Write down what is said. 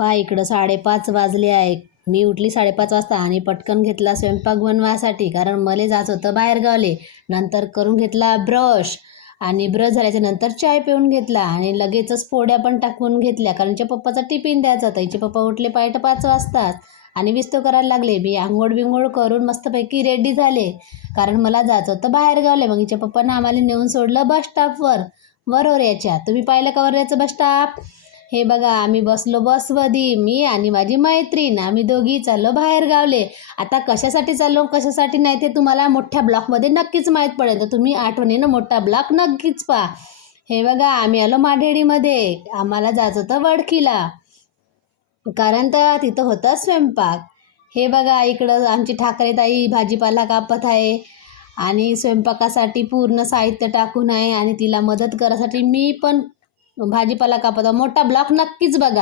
पहा इकडं 5:30 वाजले आहे. मी उठली 5:30 वाजता आणि पटकन घेतला स्वयंपाक बनवासाठी, कारण मला जायचं होतं बाहेरगावले. नंतर करून घेतला ब्रश आणि ब्रश झाल्याच्या नंतर चाय पिऊन घेतला आणि लगेचच पोळ्या पण टाकून घेतल्या, कारण हिच्या पप्पाचा टिफिन द्यायचा होता. हिचे पप्पा उठले पहाटे 5 वाजताच आणि विस्तो करायला लागले. मी आंघोळ बिंघोळ करून मस्तपैकी रेडी झाले, कारण मला जायचं होतं बाहेरगावले. मग हिच्या पप्पानं आम्हाला नेऊन सोडलं बस स्टॉपवर वरोऱ्याच्या. तुम्ही पाहिलं का वरोऱ्याचं बस स्टॉप? हे बघा, आम्ही बसलो बसमध्ये, मी आणि माझी मैत्रीण, आम्ही दोघी चाललो बाहेर गावले. आता कशासाठी चाललो कशासाठी नाही ते तुम्हाला मोठ्या ब्लॉकमध्ये नक्कीच माहीत पडेल, तर तुम्ही आठवणीनं मोठा ब्लॉक नक्कीच पहा. हे बघा, आम्ही आलो माढेडीमध्ये. आम्हाला जायचं होतं वडकीला, कारण तर तिथं होतं स्वयंपाक. हे बघा, इकडं आमची ठाकरे ताई भाजीपाला कापत आहे आणि स्वयंपाकासाठी पूर्ण साहित्य टाकून आहे आणि तिला मदत करायसाठी मी पण भाजीपाला कापत आहे. मोठा ब्लॉक नक्कीच बघा.